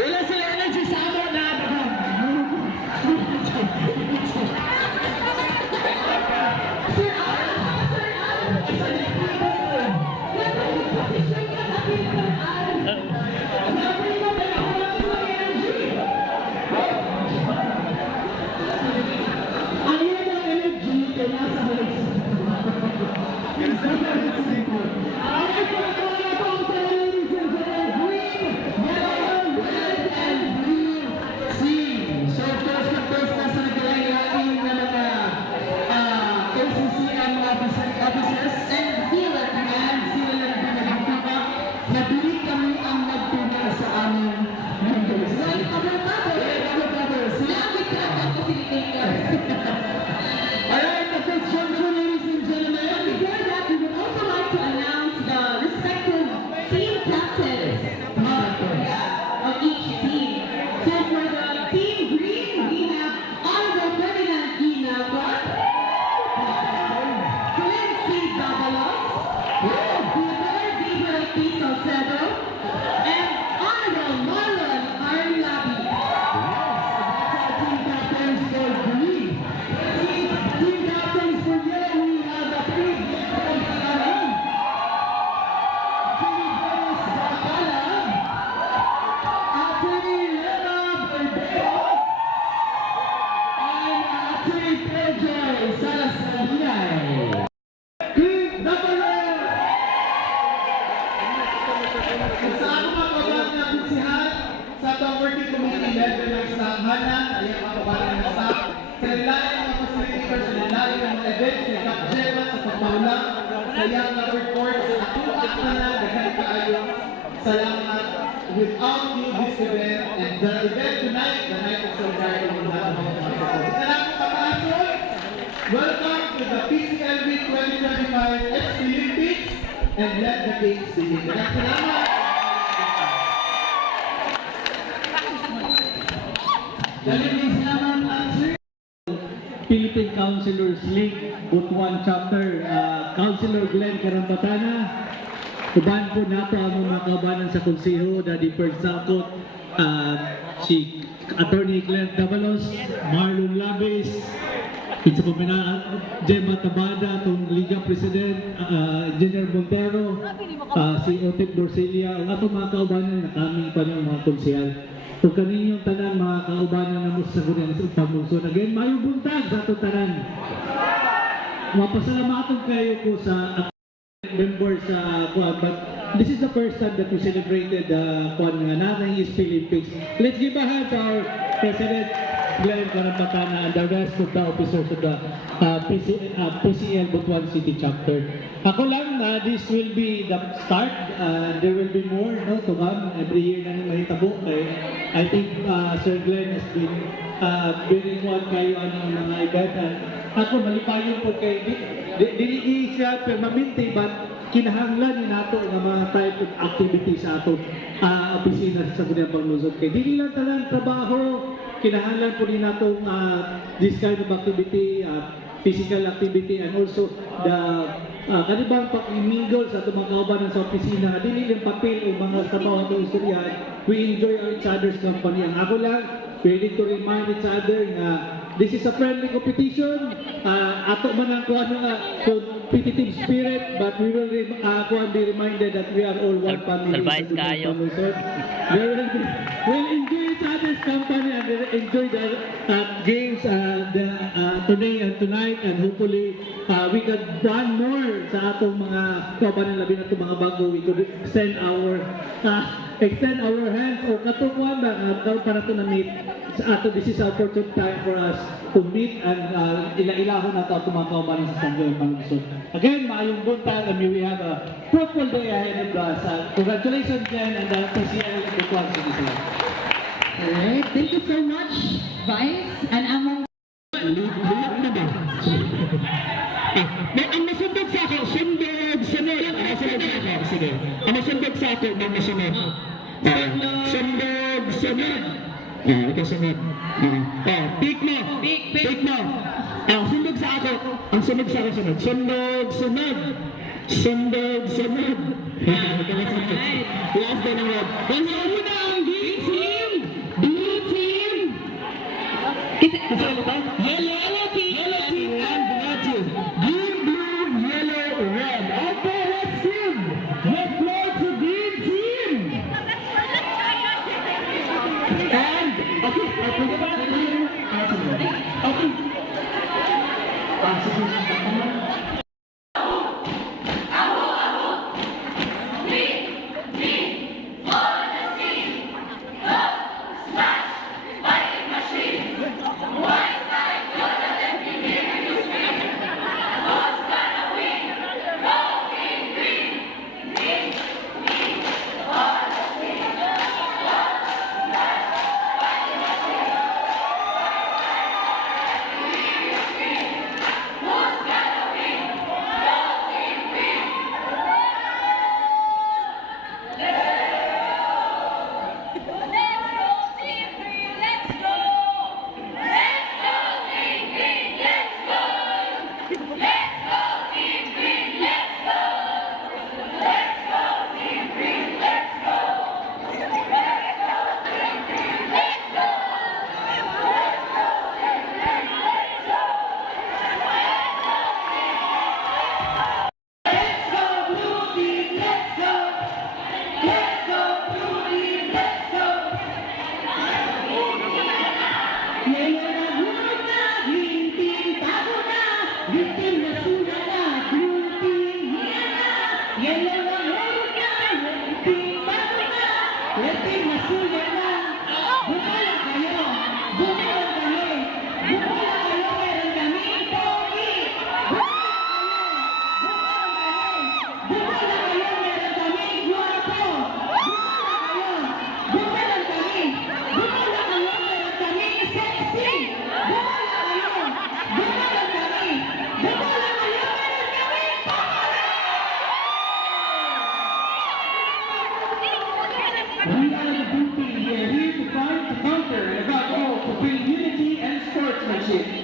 Wala sila energy sa amo na salamat. Without you, this event and the event tonight, the night of solidarity will not have been possible. Welcome to the PCLV 2025 Olympics and let the games begin. Salamat. Maraming salamat, sir. Philippine Councilors League, Butuan Chapter, Councilor Glenn Karambatana. Uban po nato ang mga kaubanan sa konseho na di persakot si Attorney Claire Davalos, Marlon Labis, isa po Gemma Tabada, itong Liga President, Engineer Montero, si Otep Dorcelia, ang atong mga kaubanan na kami pa ng mga konsehal. Kung kaninyong tanan mga kaubanan na mo sa gunan sa pamulso. Again, mayong buntag sa atong tanan. Mapasalamaton kayo ko sa members but this is the first time that we celebrated Nanay is Olympics. Let's give a hand to our President Glenn Karambatana and the rest of the officers of the PCL Butuan City Chapter. Ako lang, this will be the start. There will be more to come. Every year na mahitabo. I think Sir Glenn has been very one kayo mga event. Ako malipayon po kay dili siya permanente but kinahanglan ni nato nga mga type of activities sa ato opisina sa Gudang Panglusod. Kay dili lang tanan trabaho, kinahanglan po ni nato this kind of activity, physical activity, and also the kanibang pag-mingle sa ato mga kaubanan sa opisina. Dili lang papel o mga trabaho ato istoryahan. We enjoy each other's company. Ang ako lang, we need to remind each other na this is a friendly competition. Ato man ang kuha nga competitive spirit, but we will be reminded that we are all one family. We'll enjoy each other's company and enjoy the games today and tonight, and hopefully we could one more sa atong mga kaubanan labi na itong mga bago. We could extend our hands o katukuan ba para ito na meet sa ato. This is an opportune time for us to meet and ila-ilahon na ito at mga kaubanan sa Sanggol Panglusod. Again, maayong buntag, and we have a fruitful day ahead of us. Congratulations again and the PCL Butuan City. Alright, thank you so much, Vice. And among ang nasundog sa ako, sundog, sunod. Ang nasundog sa ako, sige. Ang nasundog sa ako, ang nasunod. Sundog, sunod. Ikaw sunod. Pick mo. Pick mo. Ang sundog sa ako, ang sunod sa ako, sunod. Sundog, sunod. Sundog, sunod. Last day ng round. Ang una ang green team! Blue team! Kasi ano ba? Yellow team and red team. Green, blue, yellow, red. Okay, red team! Let's floor to green team! And, okay, pwede ba? Okay. Sige.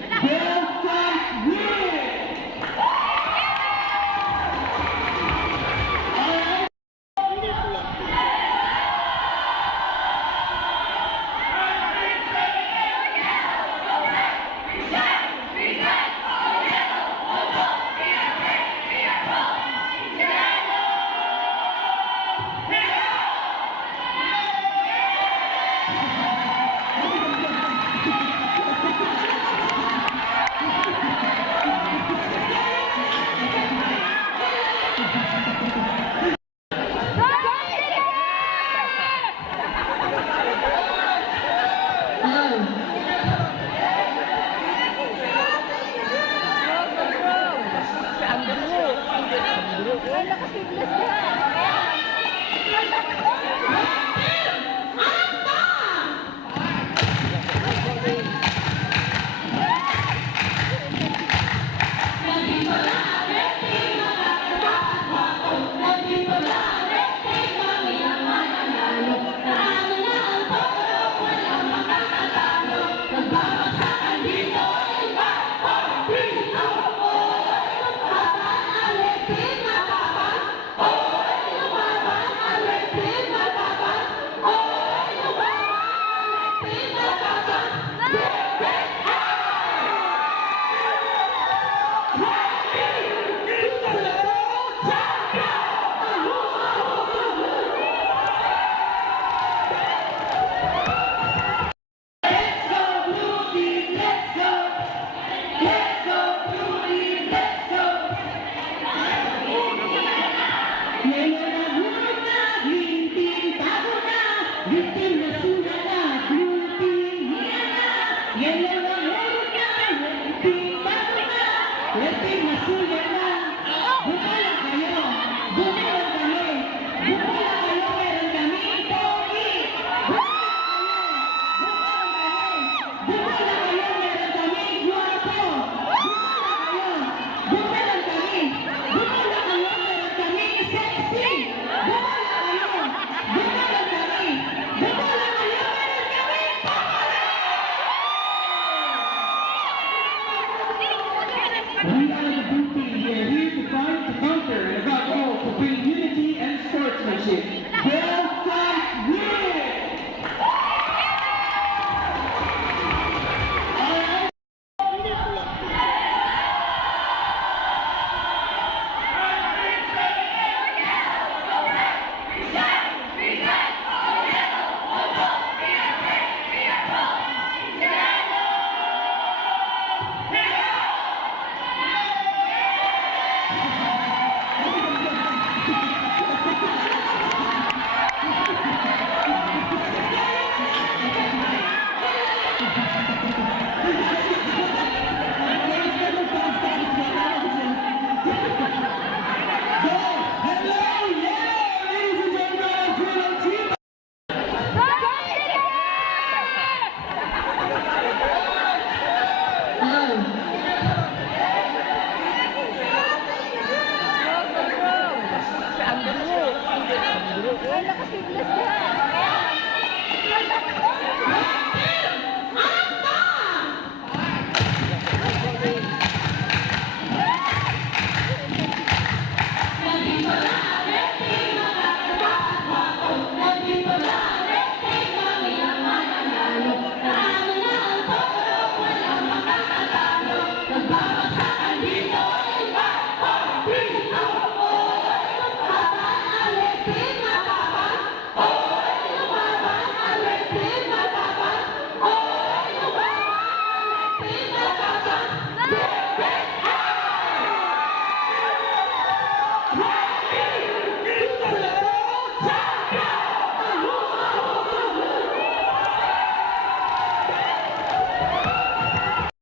championship.